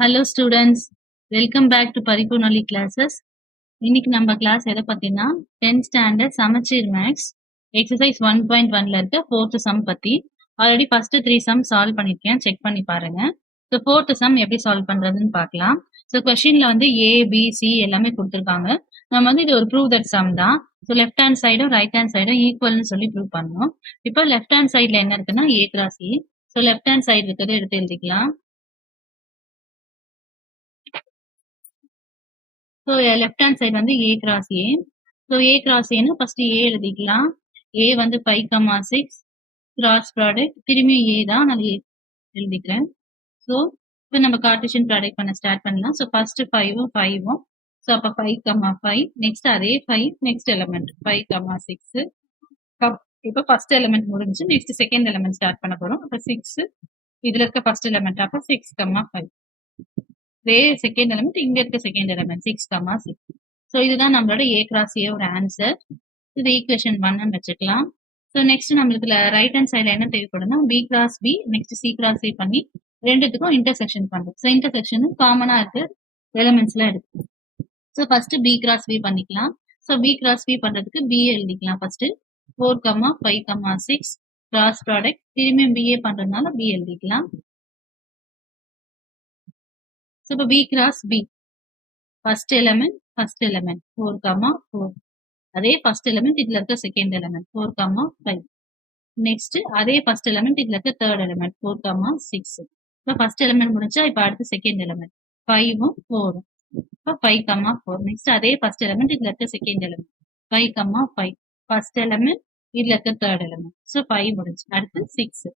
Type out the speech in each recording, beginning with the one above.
Hello students, welcome back to Paripoornoli classes. இன்னைக்கு நம்ம class எதை பத்தினா 10th ஸ்டாண்டர்ட் சமச்சீர் மேக்ஸ் எக்ஸசைஸ் 1.1ல இருக்க ஃபோர்த் சம் பத்தி. ஆல்ரெடி ஃபர்ஸ்ட் 3 சம் சால்வ் பண்ணிருக்கேன், செக் பண்ணி பாருங்க. ஸோ ஃபோர்த் சம் எப்படி சால்வ் பண்றதுன்னு பார்க்கலாம். ஸோ கொஸ்டின்ல வந்து ஏ பி சி எல்லாமே கொடுத்துருக்காங்க. நம்ம வந்து இது ஒரு ப்ரூவ் தட் சம் தான். ஸோ லெஃப்ட் ஹேண்ட் சைடும் ரைட் ஹேண்ட் சைடும் ஈக்குவல்னு சொல்லி ப்ரூவ் பண்ணணும். இப்போ லெஃப்ட் ஹேண்ட் சைட்ல என்ன இருக்குன்னா A cross A. So left hand side இருக்கிறத எடுத்து எழுதிக்கலாம். ஸோ லெஃப்ட் ஹேண்ட் சைடு வந்து A cross A. So A cross ஏன்னு ஃபர்ஸ்ட் ஏ எழுதிக்கலாம். ஏ வந்து 5,6 கிராஸ் ப்ராடக்ட், திரும்பியும் ஏ தான், நான் ஏ எழுதிக்கிறேன். ஸோ இப்போ நம்ம கார்டீசியன் ப்ராடக்ட் பண்ண ஸ்டார்ட் பண்ணலாம். ஸோ ஃபர்ஸ்ட் 5ம் 5ம். ஸோ அப்போ 5,5 நெக்ஸ்ட் அதே 5 நெக்ஸ்ட் எலமெண்ட் 5,6. இப்போ ஃபர்ஸ்ட் எலமெண்ட் முடிஞ்சு நெக்ஸ்ட் செகண்ட் எலமெண்ட் ஸ்டார்ட் பண்ண போறோம். அப்போ 6 இதுல இருக்க ஃபர்ஸ்ட் எலமெண்ட், அப்போ 6,5. இதே செகண்ட் எலமெண்ட் இங்க இருக்க செகண்ட் எலமெண்ட் 6,6. ஸோ இதுதான் நம்மளோட ஏ கிராஸ் ஏ ஒரு ஆன்சர். இது ஈக்குவேஷன் 1 வச்சுக்கலாம். ஸோ நெக்ஸ்ட் நம்மளுக்கு ரைட் ஹேண்ட் சைட்ல என்ன தேவைப்படும்னா B cross B next C cross C பண்ணி ரெண்டுத்துக்கும் இன்டர்செக்ஷன் பண்ணும். ஸோ இன்டர்செக்ஷன் காமனா இருக்கு எலிமெண்ட்ஸ்ல எடுக்கும். So first B cross B பண்ணிக்கலாம். ஸோ பி கிராஸ் பி பண்றதுக்கு பி எழுதிக்கலாம். ஃபர்ஸ்ட் 4,5,6 கிராஸ் ப்ராடக்ட், திரும்பியும் பிஏ பண்றதுனால பி எழுதிக்கலாம். ஸோ இப்போ B cross B first element 4,4. அதே ஃபர்ஸ்ட் எலமெண்ட் இதுல இருக்க செகண்ட் எலமெண்ட் 4,5. நெக்ஸ்ட் அதே ஃபர்ஸ்ட் எலமெண்ட் இதுல இருக்க தேர்ட் எலமெண்ட் 4,6. இப்போ ஃபர்ஸ்ட் எலமெண்ட் முடிஞ்சா இப்போ அடுத்து செகண்ட் எலமெண்ட் 5ம் 4ம். இப்போ 5,4. நெக்ஸ்ட் அதே ஃபர்ஸ்ட் எலமெண்ட் இதுல இருக்க செகண்ட் எலமெண்ட் 5,5. ஃபர்ஸ்ட் எலமெண்ட் இதுல இருக்க தேர்ட் எலமெண்ட். ஸோ 5 முடிஞ்சு அடுத்து 6.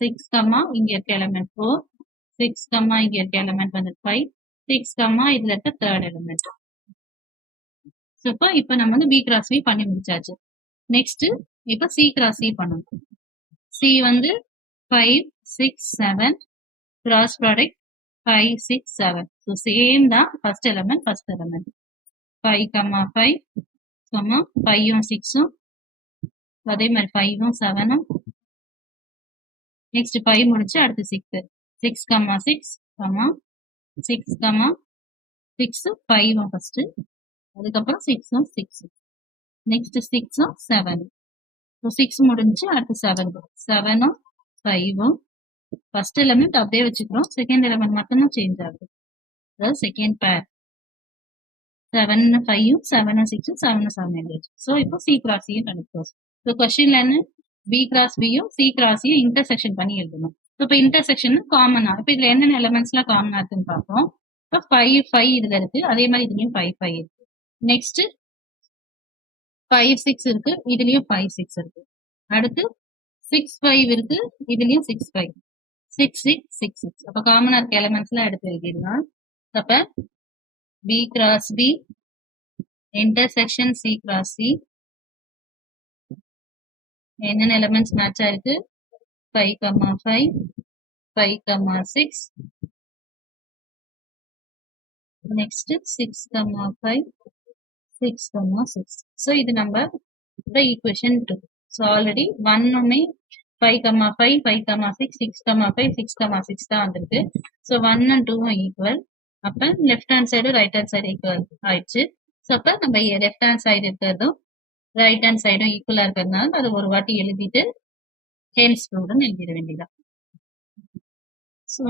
6, இங்க இருக்க எலமெண்ட் 4. 6, இங்க இருக்க எலமெண்ட் வந்து 5. 6, இதுல இருக்க தேர்ட் எலமெண்ட். ஸோ இப்போ நம்ம வந்து பி கிராஸ் சி பண்ணி முடிச்சாச்சு. நெக்ஸ்ட் இப்போ சி கிராஸ் சி பண்ணணும். சி வந்து 5, 6, 7 கிராஸ் ப்ராடக்ட் 5, 6, 7. ஸோ சேம் தான் ஃபர்ஸ்ட் எலமெண்ட் 5,5, 5ம் 6ம். அதே மாதிரி 5ம் 7ம். நெக்ஸ்ட் 5 முடிச்சு அடுத்து 6. 6,6, 6, 6 5ம் ஃபர்ஸ்ட், அதுக்கப்புறம் 6ம் 6. நெக்ஸ்ட் 6ம் 7. ஸோ 6 முடிஞ்சு அடுத்து 7ம் 5ம். ஃபர்ஸ்ட் எலமெண்ட் அப்படியே வச்சுக்கிறோம், செகண்ட் எலமெண்ட் மட்டும்தான் சேஞ்ச் ஆகுது. அதாவது செகண்ட் பேர் 7, 5ம் 7, 6, 7, 7. ஸோ இப்போ சி கிராஸ் சியும் கண்டுபிடிச்சோம். ஸோ கொஸ்டின்ல என்ன பி கிராஸ் பியும் சி கிராஸ் சியும் இன்டர்செக்ஷன் பண்ணி எழுதணும். ஸோ இப்போ இன்டர்செக்ஷன் காமனா, இப்போ இதுல என்னென்ன எலமெண்ட்ஸ்லாம் காமனா இருக்குன்னு பார்ப்போம். இப்போ 5, 5 இதுல இருக்கு, அதே மாதிரி இதுலயும் 5, 5 இருக்கு. நெக்ஸ்ட் 5, 6 இருக்கு, இதுலயும் 5, 6 இருக்கு. அடுத்து 6, 5 இருக்கு, இதுலயும் 6, 5. 6, 6, 6, 6. அப்ப காமனா இருக்க எலிமெண்ட்ஸ் எல்லாம் எடுத்து எழுதிடலாம். அப்ப B cross B intersection C cross C. என்னென்ன எலிமெண்ட்ஸ் மேட்ச் ஆயிருக்கு? 5,5, 5,6. நெக்ஸ்ட் 6,5, 6,6. ஸோ இது நம்ம ஈக்குவேஷன் 2. ஸோ ஆல்ரெடி 1மே 5,5, 5,6, 6,5, 6,6 தான் வந்திருக்கு. ஸோ 1 and 2ம் ஈக்குவல். அப்ப left hand side right hand side equal ஆயிடுச்சு. ஸோ அப்ப நம்ம லெஃப்ட் ஹேண்ட் சைடு இருக்கிறதும் ரைட் ஹேண்ட் சைடும் ஈக்குவலா இருக்கிறதுனால அது ஒரு வாட்டி எழுதிட்டு ஹென்ஸ் ப்ரூவ்டுன்னு எழுதிட வேண்டியதான். ஸோ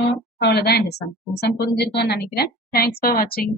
அவ்வளவுதான் இந்த சம் புரிஞ்சிருக்கும்னு நினைக்கிறேன். தேங்க்ஸ் ஃபார் வாட்சிங்.